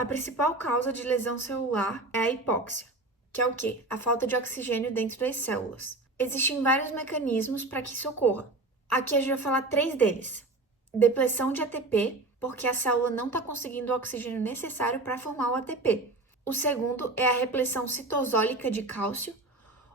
A principal causa de lesão celular é a hipóxia, que é o quê? A falta de oxigênio dentro das células. Existem vários mecanismos para que isso ocorra. Aqui a gente vai falar 3 deles. Depressão de ATP, porque a célula não está conseguindo o oxigênio necessário para formar o ATP. O segundo é a repressão citosólica de cálcio,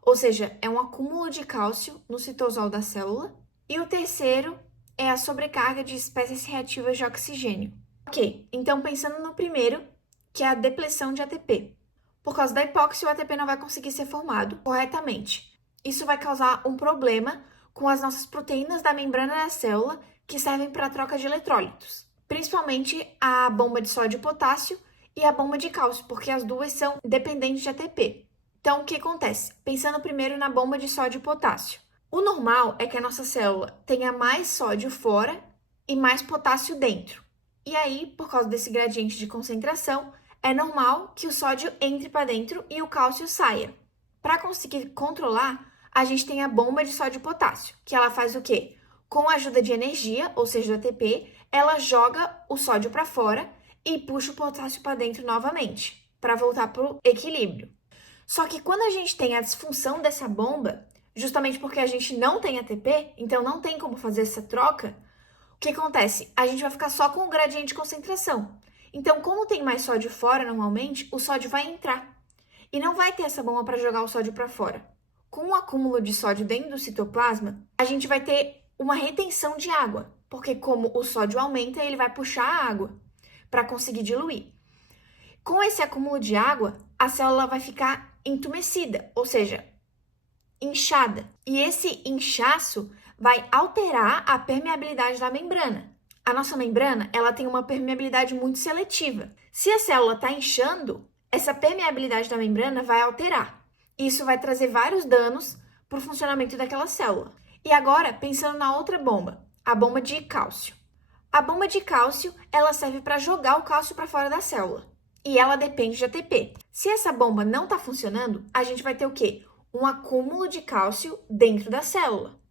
ou seja, é um acúmulo de cálcio no citosol da célula. E o terceiro é a sobrecarga de espécies reativas de oxigênio. Ok, então pensando no primeiro, que é a depressão de ATP. Por causa da hipóxia, o ATP não vai conseguir ser formado corretamente. Isso vai causar um problema com as nossas proteínas da membrana da célula que servem para a troca de eletrólitos, principalmente a bomba de sódio e potássio e a bomba de cálcio, porque as duas são dependentes de ATP. Então, o que acontece? Pensando primeiro na bomba de sódio e potássio. O normal é que a nossa célula tenha mais sódio fora e mais potássio dentro. E aí, por causa desse gradiente de concentração, é normal que o sódio entre para dentro e o cálcio saia. Para conseguir controlar, a gente tem a bomba de sódio e potássio, que ela faz o quê? Com a ajuda de energia, ou seja, do ATP, ela joga o sódio para fora e puxa o potássio para dentro novamente, para voltar para o equilíbrio. Só que quando a gente tem a disfunção dessa bomba, justamente porque a gente não tem ATP, então não tem como fazer essa troca, o que acontece? A gente vai ficar só com o gradiente de concentração. Então, como tem mais sódio fora normalmente, o sódio vai entrar. E não vai ter essa bomba para jogar o sódio para fora. Com o acúmulo de sódio dentro do citoplasma, a gente vai ter uma retenção de água, porque como o sódio aumenta, ele vai puxar a água para conseguir diluir. Com esse acúmulo de água, a célula vai ficar entumecida, ou seja, inchada. E esse inchaço vai alterar a permeabilidade da membrana. A nossa membrana, ela tem uma permeabilidade muito seletiva. Se a célula está inchando, essa permeabilidade da membrana vai alterar. Isso vai trazer vários danos para o funcionamento daquela célula. E agora, pensando na outra bomba, a bomba de cálcio. A bomba de cálcio, ela serve para jogar o cálcio para fora da célula. E ela depende de ATP. Se essa bomba não está funcionando, a gente vai ter o quê? Um acúmulo de cálcio dentro da célula.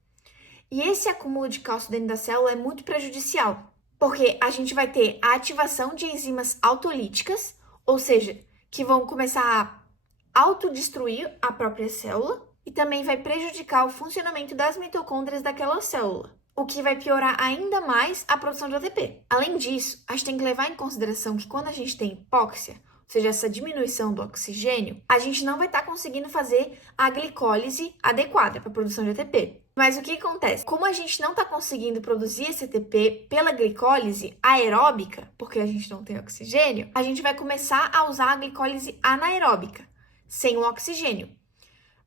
E esse acúmulo de cálcio dentro da célula é muito prejudicial, porque a gente vai ter a ativação de enzimas autolíticas, ou seja, que vão começar a autodestruir a própria célula, e também vai prejudicar o funcionamento das mitocôndrias daquela célula, o que vai piorar ainda mais a produção de ATP. Além disso, a gente tem que levar em consideração que quando a gente tem hipóxia, ou seja, essa diminuição do oxigênio, a gente não vai estar conseguindo fazer a glicólise adequada para a produção de ATP. Mas o que acontece? Como a gente não está conseguindo produzir esse ATP pela glicólise aeróbica, porque a gente não tem oxigênio, a gente vai começar a usar a glicólise anaeróbica, sem o oxigênio.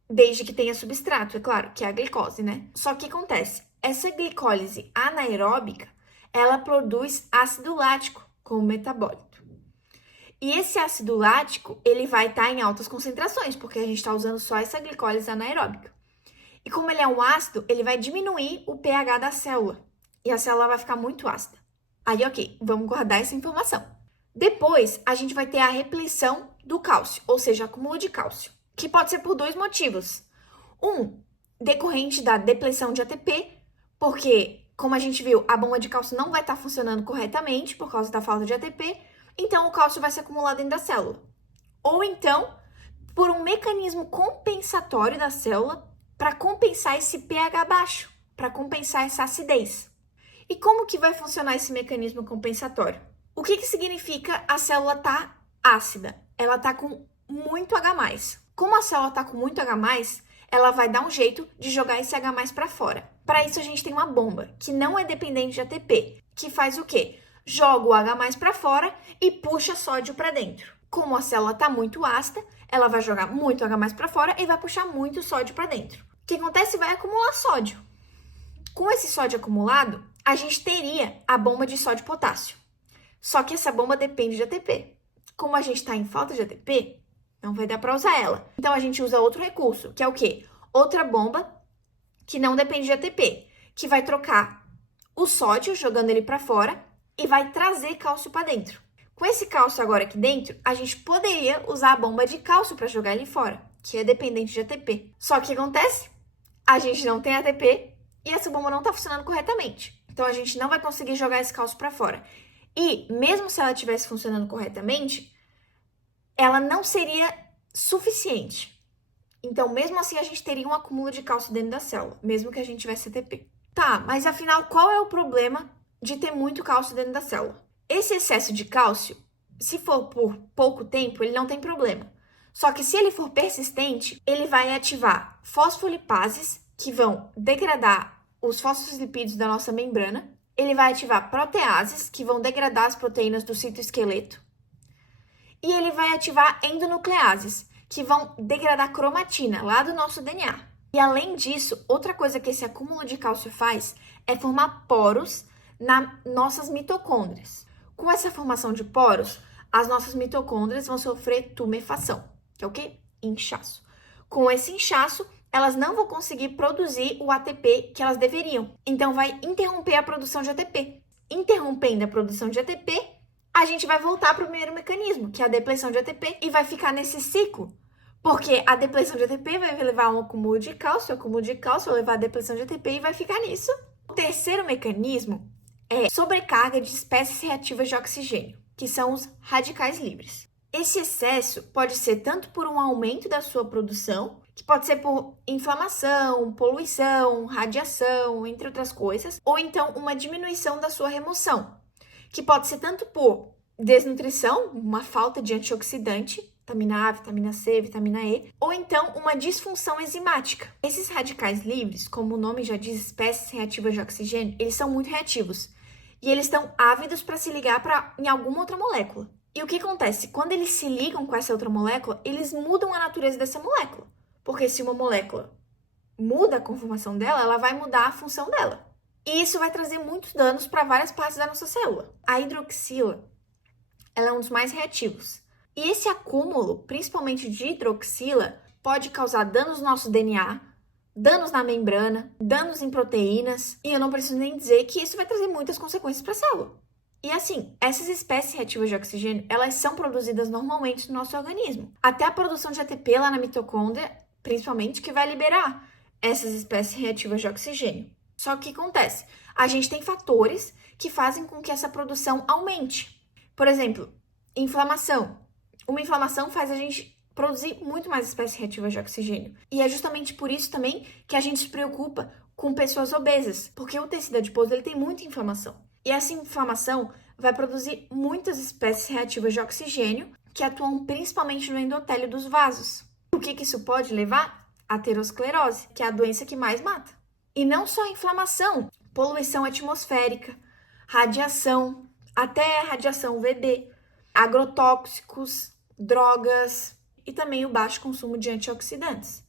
Desde que tenha substrato, é claro, que é a glicose, né? Só que acontece, essa glicólise anaeróbica, ela produz ácido lático como metabólito. E esse ácido lático, ele vai estar em altas concentrações, porque a gente está usando só essa glicólise anaeróbica. E como ele é um ácido, ele vai diminuir o pH da célula. E a célula vai ficar muito ácida. Aí, ok, vamos guardar essa informação. Depois, a gente vai ter a repressão do cálcio, ou seja, acúmulo de cálcio, que pode ser por 2 motivos. Um, decorrente da depressão de ATP, porque, como a gente viu, a bomba de cálcio não vai estar funcionando corretamente por causa da falta de ATP, então o cálcio vai se acumular dentro da célula. Ou então, por um mecanismo compensatório da célula para compensar esse pH baixo, para compensar essa acidez. E como que vai funcionar esse mecanismo compensatório? O que significa a célula tá ácida? Ela tá com muito H+. Como a célula tá com muito H+, ela vai dar um jeito de jogar esse H+ para fora. Para isso a gente tem uma bomba que não é dependente de ATP, que faz o quê? Joga o H+ para fora e puxa sódio para dentro. Como a célula tá muito ácida, ela vai jogar muito H+ para fora e vai puxar muito sódio para dentro. O que acontece? Vai acumular sódio. Com esse sódio acumulado, a gente teria a bomba de sódio e potássio. Só que essa bomba depende de ATP. Como a gente está em falta de ATP, não vai dar para usar ela. Então a gente usa outro recurso, que é o quê? Outra bomba que não depende de ATP, que vai trocar o sódio, jogando ele para fora, e vai trazer cálcio para dentro. Com esse cálcio agora aqui dentro, a gente poderia usar a bomba de cálcio para jogar ele fora, que é dependente de ATP. Só que o que acontece? A gente não tem ATP e essa bomba não está funcionando corretamente. Então a gente não vai conseguir jogar esse cálcio para fora. E mesmo se ela estivesse funcionando corretamente, ela não seria suficiente. Então, mesmo assim, a gente teria um acúmulo de cálcio dentro da célula, mesmo que a gente tivesse ATP. Tá, mas afinal, qual é o problema de ter muito cálcio dentro da célula? Esse excesso de cálcio, se for por pouco tempo, ele não tem problema. Só que se ele for persistente, ele vai ativar fosfolipases, que vão degradar os fosfolipídios da nossa membrana. Ele vai ativar proteases, que vão degradar as proteínas do citoesqueleto. E ele vai ativar endonucleases, que vão degradar cromatina, lá do nosso DNA. E além disso, outra coisa que esse acúmulo de cálcio faz é formar poros nas nossas mitocôndrias. Com essa formação de poros, as nossas mitocôndrias vão sofrer tumefação, que é o quê? Inchaço. Com esse inchaço, elas não vão conseguir produzir o ATP que elas deveriam. Então, vai interromper a produção de ATP. Interrompendo a produção de ATP, a gente vai voltar para o primeiro mecanismo, que é a depleção de ATP, e vai ficar nesse ciclo. Porque a depleção de ATP vai levar a um acúmulo de cálcio, o acúmulo de cálcio vai levar a depleção de ATP e vai ficar nisso. O terceiro mecanismo é sobrecarga de espécies reativas de oxigênio, que são os radicais livres. Esse excesso pode ser tanto por um aumento da sua produção, que pode ser por inflamação, poluição, radiação, entre outras coisas, ou então uma diminuição da sua remoção, que pode ser tanto por desnutrição, uma falta de antioxidante, vitamina A, vitamina C, vitamina E, ou então uma disfunção enzimática. Esses radicais livres, como o nome já diz, espécies reativas de oxigênio, eles são muito reativos. E eles estão ávidos para se ligar em alguma outra molécula. E o que acontece? Quando eles se ligam com essa outra molécula, eles mudam a natureza dessa molécula. Porque se uma molécula muda a conformação dela, ela vai mudar a função dela. E isso vai trazer muitos danos para várias partes da nossa célula. A hidroxila, ela é um dos mais reativos. E esse acúmulo, principalmente de hidroxila, pode causar danos no nosso DNA, danos na membrana, danos em proteínas, e eu não preciso nem dizer que isso vai trazer muitas consequências para a célula. E assim, essas espécies reativas de oxigênio, elas são produzidas normalmente no nosso organismo. Até a produção de ATP lá na mitocôndria, principalmente, que vai liberar essas espécies reativas de oxigênio. Só que o que acontece? A gente tem fatores que fazem com que essa produção aumente. Por exemplo, inflamação. Uma inflamação faz a gente produzir muito mais espécies reativas de oxigênio. E é justamente por isso também que a gente se preocupa com pessoas obesas, porque o tecido adiposo ele tem muita inflamação. E essa inflamação vai produzir muitas espécies reativas de oxigênio que atuam principalmente no endotélio dos vasos. O que isso pode levar? Aterosclerose, que é a doença que mais mata. E não só a inflamação, poluição atmosférica, radiação, até radiação UVB, agrotóxicos, drogas e também o baixo consumo de antioxidantes.